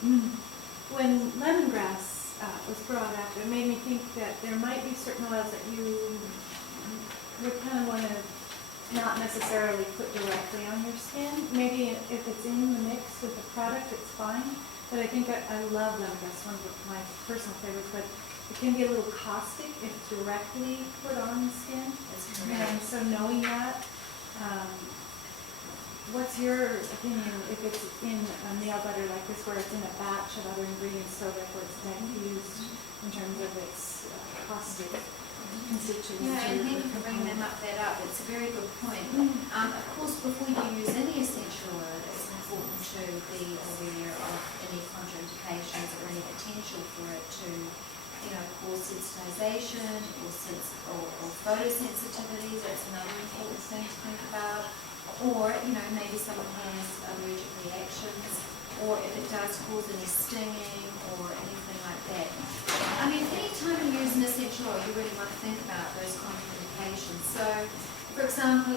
When lemongrass was brought up, it made me think that there might be certain oils that you would kind of want to not necessarily put directly on your skin. Maybe if it's in the mix with the product, it's fine. But I think I love lemongrass, one of my personal favorites, but it can be a little caustic if directly put on the skin. And so knowing that, what's your opinion if it's in a nail butter like this, where it's in a batch of other ingredients, so therefore it's diffused in terms of its caustic constituents? Yeah, and thank you for bringing that up. It's a very good point. Of course, before you use any essential oil, it's important to be aware of any contraindications or any potential for it to, cause sensitization or photosensitivity. That's another important thing to think about. Or, maybe someone has allergic reactions, or if it does cause any stinging or anything like that. I mean, anytime you use an essential oil, you really want to think about those contraindications. So, for example,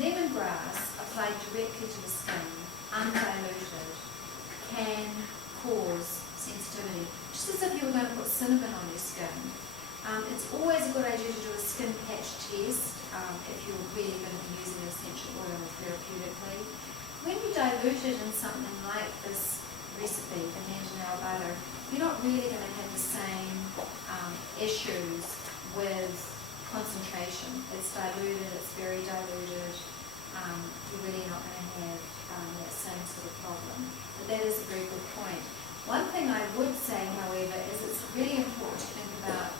lemongrass applied directly to the skin, undiluted, can cause sensitivity. Just as if you were going to put cinnamon on your skin. It's always a good idea to do a skin patch test if you're really going to be using essential oil therapeutically. When you dilute it in something like this recipe, the hand and nail butter, you're not really going to have the same issues with concentration. It's diluted, it's very diluted. You're really not going to have that same sort of problem. But that is a very good point. One thing I would say, however, is it's really important to think about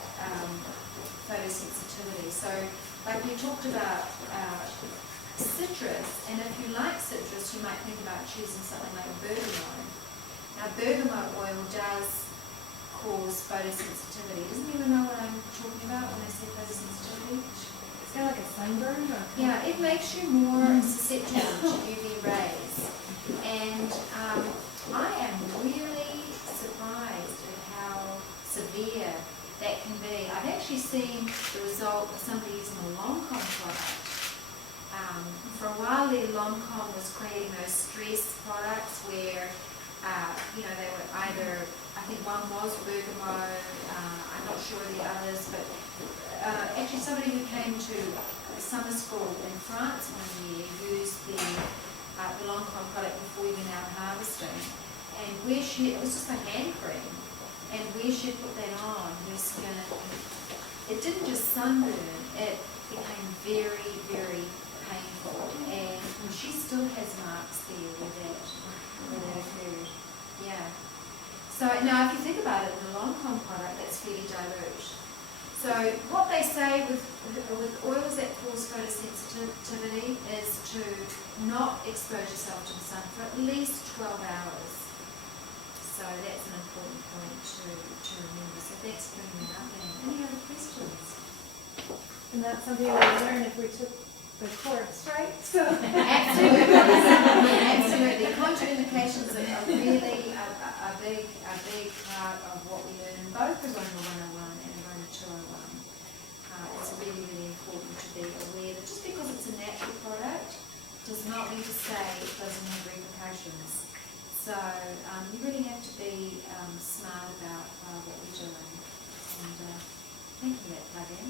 photosensitivity. So, like we talked about citrus, and if you like citrus, you might think about choosing something like bergamot. Now, bergamot oil does cause photosensitivity. Doesn't anyone know what I'm talking about when I say photosensitivity? It's kind of like a sunburn? Or yeah, it makes you more susceptible to UV rays. And I am really surprised at how severe that can be. I've actually seen the result of somebody using a Lancome product. For a while there, Lancome was creating those stress products where, they were either, I think one was bergamot, I'm not sure of the others, but actually somebody who came to summer school in France one year used the Lancome product before we went out harvesting. And it was just a hand cream, and where she put that on, her skin, it didn't just sunburn, it became very, very painful, and she still has marks there where that occurred. Yeah. So now if you think about it, in the Lancome product, that's fairly dilute. So what they say with oils that cause photosensitivity is to not expose yourself to the sun for at least 12 hours. So that's an important point to remember. So thanks for bringing that up. Any other questions? And that's something we would learn if we took the course, right? So absolutely. Absolutely. Contraindications are really a big part of what we learn in both Aroma 101 and Aroma 201. It's really, really important to be aware that just because it's a natural product does not mean to say it doesn't have repercussions. So you really have to be smart about what we're doing. And thank you for that plug-in.